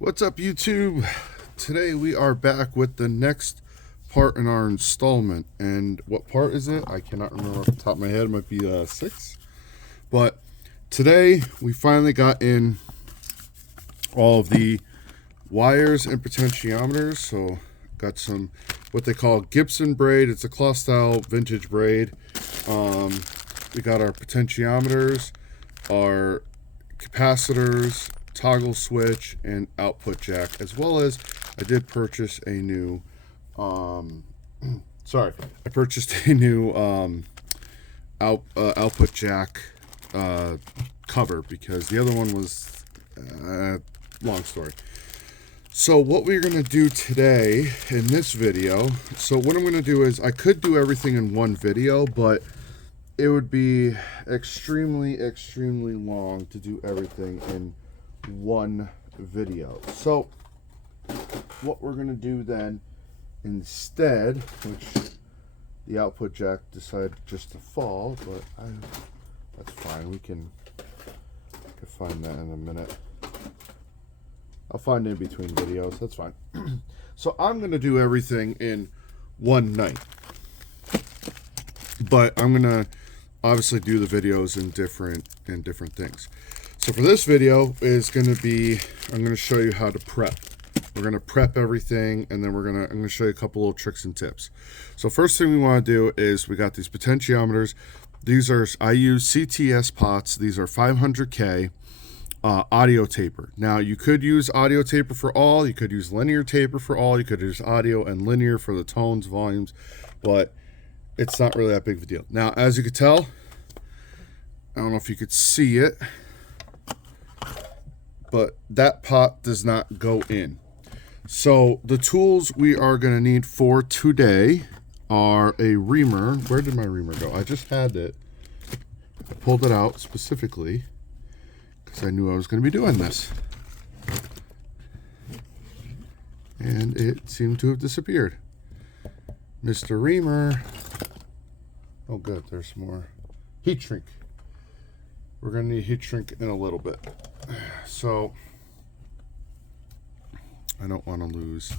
What's up, YouTube? Today we are back with the next part in our installment. And what part is it? I cannot remember off the top of my head. It might be 6. But today we finally got in all of the wires and potentiometers. So got some what they call Gibson braid. It's a claw style vintage braid. We got our potentiometers, our capacitors, toggle switch, and output jack, as well as I did purchase a new I purchased a new output jack cover, because the other one was long story. So what we're going to do today in this video, so what I'm going to do is, I could do everything in one video, but it would be extremely long to do everything in one video. So what we're going to do then instead, which the output jack decided just to fall, but that's fine. We can find that in a minute. I'll find it in between videos. That's fine. So I'm going to do everything in one night, but I'm going to obviously do the videos in different things. So for this video is going to be, I'm going to show you how to prep. We're going to prep everything, and then I'm going to show you a couple little tricks and tips. So first thing we want to do is, we got these potentiometers. These are, I use CTS pots. These are 500K audio taper. Now you could use audio taper for all, you could use linear taper for all, you could use audio and linear for the tones, volumes, but it's not really that big of a deal. Now, as you can tell, I don't know if you could see it, but that pot does not go in. So the tools we are going to need for today are a reamer. Where did my reamer go? I just had it. I pulled it out specifically because I knew I was going to be doing this. And it seemed to have disappeared. Mr. Reamer. Oh good, there's more. Heat shrink. We're going to need heat shrink in a little bit. So I don't want to lose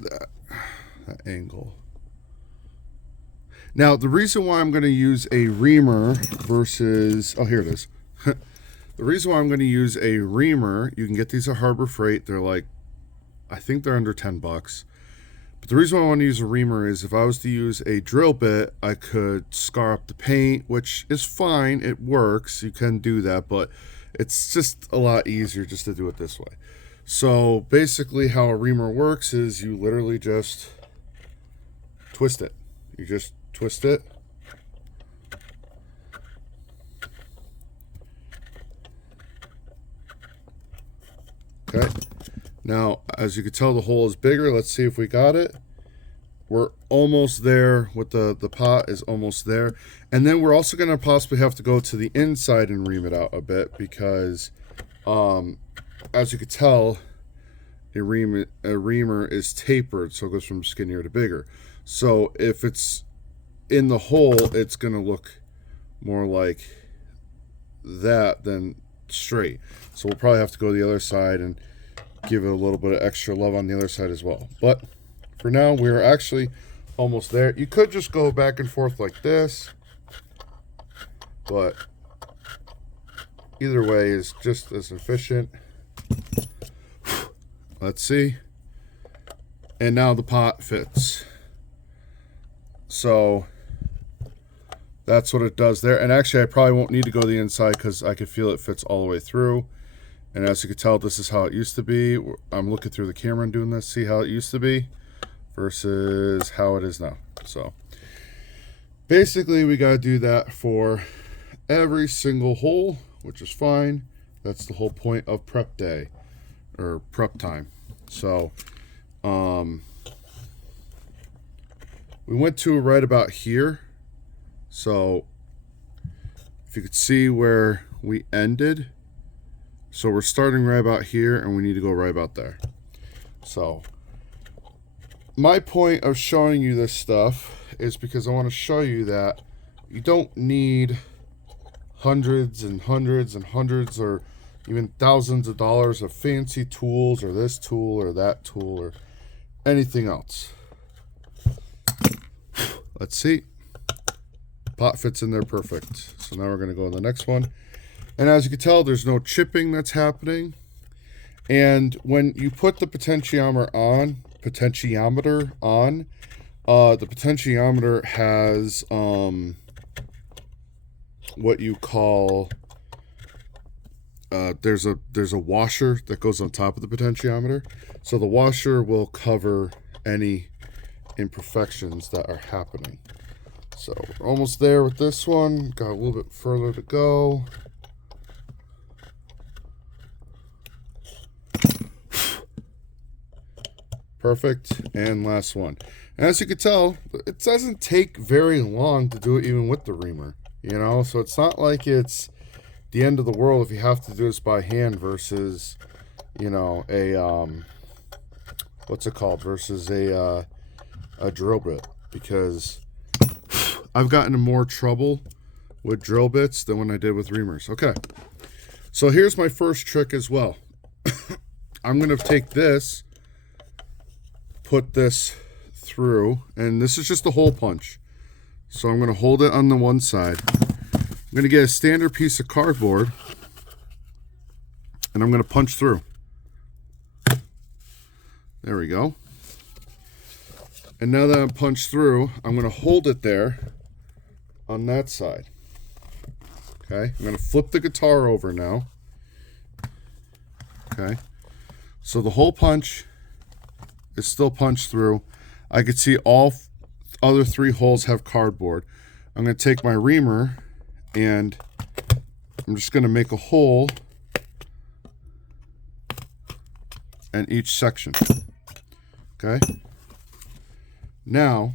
that angle. Now, the reason why I'm going to use a reamer versus, oh, here it is. The reason why I'm going to use a reamer, you can get these at Harbor Freight. They're like, I think they're under $10. But the reason why I want to use a reamer is, if I was to use a drill bit, I could scar up the paint, which is fine. It works. You can do that, but it's just a lot easier just to do it this way. So basically how a reamer works is, you literally just twist it. You just twist it. Okay. Now, as you can tell, the hole is bigger. Let's see if we got it. We're almost there with the pot is almost there. And then we're also going to possibly have to go to the inside and ream it out a bit, because as you can tell, a reamer is tapered, so it goes from skinnier to bigger. So if it's in the hole, it's going to look more like that than straight. So we'll probably have to go to the other side and give it a little bit of extra love on the other side as well. But for now, we're actually almost there. You could just go back and forth like this, but either way is just as efficient. Let's see. And now the pot fits. So that's what it does there. And actually, I probably won't need to go the inside, because I can feel it fits all the way through. And as you can tell, this is how it used to be. I'm looking through the camera and doing this. See how it used to be versus how it is now. So basically, we got to do that for every single hole, which is fine. That's the whole point of prep day, or prep time. So we went to right about here. So if you could see where we ended, so we're starting right about here, and we need to go right about there. So my point of showing you this stuff is because I want to show you that you don't need hundreds and hundreds and hundreds, or even thousands of dollars of fancy tools, or this tool or that tool or anything else. Let's see. Pot fits in there perfect. So now we're going to go to the next one. And as you can tell, there's no chipping that's happening. And when you put the potentiometer on, the potentiometer has what you call there's a washer that goes on top of the potentiometer. So the washer will cover any imperfections that are happening. So we're almost there with this one. Got a little bit further to go. Perfect. And last one. And as you can tell, it doesn't take very long to do it even with the reamer, you know? So it's not like it's the end of the world if you have to do this by hand versus, you know, a, what's it called? Versus a drill bit. Because I've gotten in more trouble with drill bits than when I did with reamers. Okay. So here's my first trick as well. I'm going to take this, put this through, and this is just a hole punch. So I'm going to hold it on the one side. I'm going to get a standard piece of cardboard, and I'm going to punch through. There we go. And now that I'm punched through, I'm going to hold it there on that side. Okay, I'm going to flip the guitar over now. Okay, so the hole punch is still punched through. I could see all other three holes have cardboard. I'm going to take my reamer and I'm just going to make a hole in each section. Okay. Now,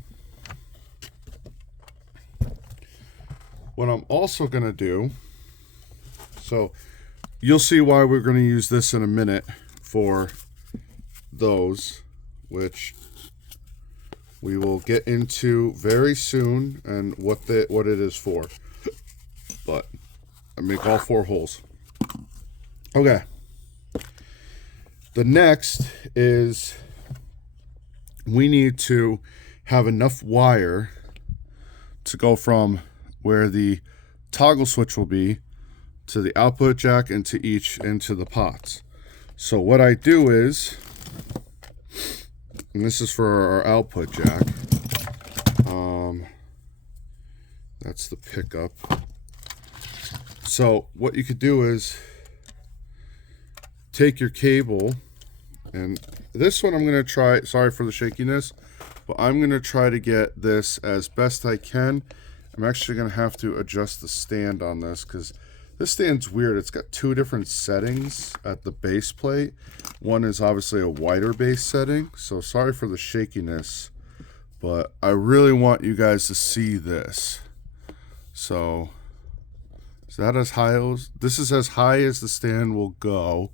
what I'm also going to do, so you'll see why we're going to use this in a minute for those, which we will get into very soon, and what it is for. But I make all four holes. Okay. The next is we need to have enough wire to go from where the toggle switch will be to the output jack into the pots. So what I do is, and this is for our output jack, that's the pickup. So what you could do is take your cable, and this one I'm going to try, sorry for the shakiness, but I'm going to try to get this as best I can. I'm actually going to have to adjust the stand on this because this stand's weird. It's got two different settings at the base plate. One is obviously a wider base setting, so sorry for the shakiness, but I really want you guys to see this. So is that as high as, this is as high as the stand will go.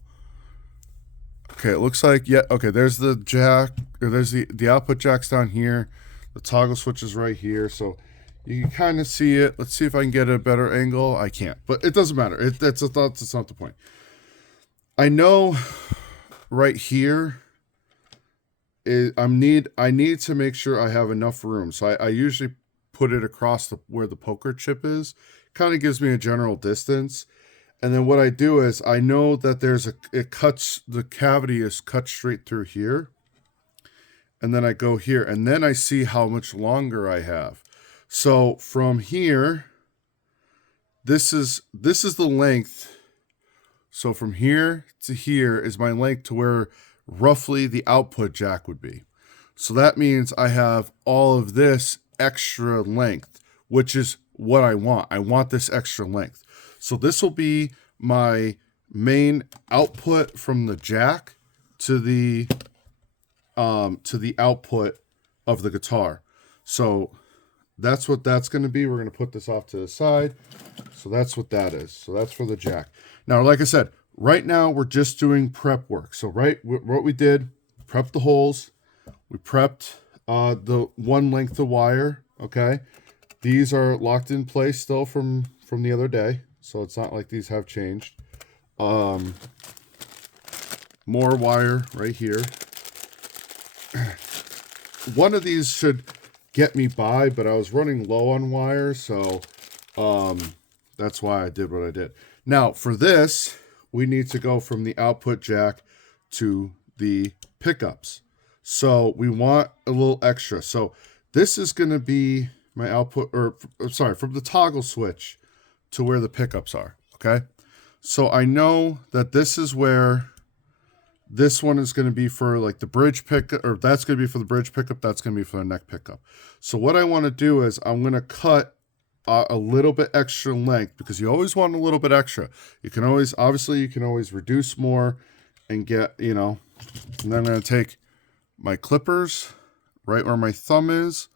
Okay, it looks like, yeah, okay, there's the jack, or there's the output jack's down here. The toggle switch is right here, so you can kind of see it. Let's see if I can get a better angle. I can't, but it doesn't matter. That's not the point. I know right here is I need to make sure I have enough room. So I usually put it across where the poker chip is. Kind of gives me a general distance. And then what I do is I know that the cavity is cut straight through here. And then I go here, and then I see how much longer I have. So from here, this is the length. So from here to here is my length to where roughly the output jack would be. So that means I have all of this extra length, which is what I want. I want this extra length. So this will be my main output from the jack to the output of the guitar. So that's what that's going to be. We're going to put this off to the side. So that's what that is. So that's for the jack. Now, like I said, right now we're just doing prep work. So what we did, prepped the holes. We prepped the one length of wire. Okay. These are locked in place still from the other day. So it's not like these have changed. more wire right here. One of these should get me by, but I was running low on wire, so that's why I did what I did. Now, for this, we need to go from the output jack to the pickups. So we want a little extra. So this is going to be my output, or sorry, from the toggle switch to where the pickups are, okay? So I know that this is where this one is going to be for like the bridge pickup, or that's going to be for the bridge pickup, that's going to be for the neck pickup. So what I want to do is I'm going to cut a little bit extra length, because you always want a little bit extra. You can always, obviously you can always reduce more and get, you know, and then I'm going to take my clippers right where my thumb is.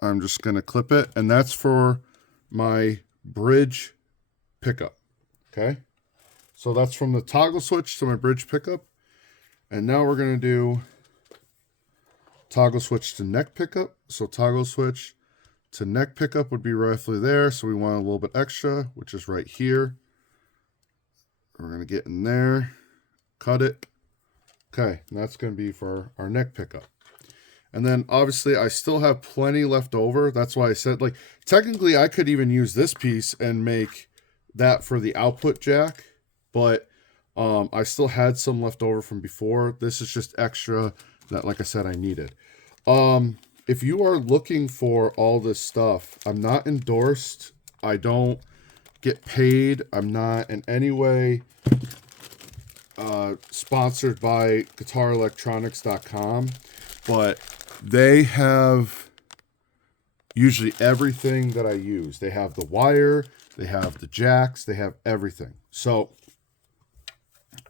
I'm just going to clip it, and that's for my bridge pickup. Okay. So that's from the toggle switch to my bridge pickup. And now we're going to do toggle switch to neck pickup. So toggle switch to neck pickup would be roughly there. So we want a little bit extra, which is right here. We're going to get in there, cut it. Okay, and that's going to be for our neck pickup. And then obviously I still have plenty left over. That's why I said, like, technically I could even use this piece and make that for the output jack, but I still had some left over from before. This is just extra that, like I said, I needed. If you are looking for all this stuff, I'm not endorsed. I don't get paid. I'm not in any way sponsored by GuitarElectronics.com, but they have usually everything that I use. They have the wire, they have the jacks, they have everything. So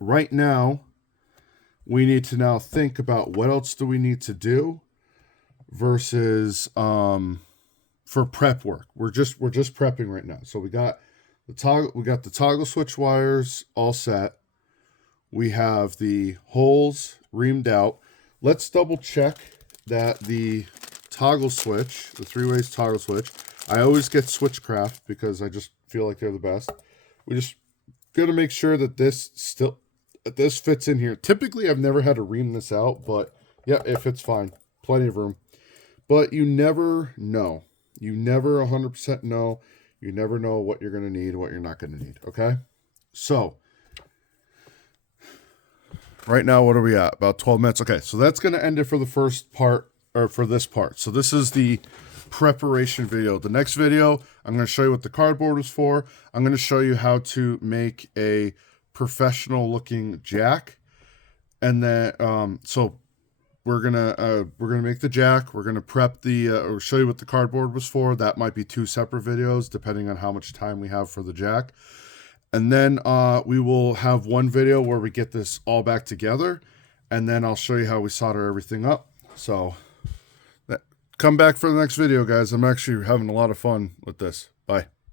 right now, we need to now think about what else do we need to do versus for prep work. We're just prepping right now. So we got the toggle switch wires all set. We have the holes reamed out. Let's double check that the toggle switch, the 3-ways toggle switch, I always get Switchcraft because I just feel like they're the best. We just got to make sure that this fits in here. Typically, I've never had to ream this out, but yeah, it fits fine. Plenty of room. But you never know. You never 100% know. You never know what you're going to need, what you're not going to need, okay? So right now, what are we at? About 12 minutes. Okay, so that's going to end it for the first part, or for this part. So this is the preparation video. The next video, I'm going to show you what the cardboard is for. I'm going to show you how to make a professional looking jack. And then, so we're gonna make the jack. We're gonna prep the, or show you what the cardboard was for. That might be 2 separate videos, depending on how much time we have for the jack. And then we will have one video where we get this all back together, and then I'll show you how we solder everything up. So come back for the next video, guys. I'm actually having a lot of fun with this. Bye.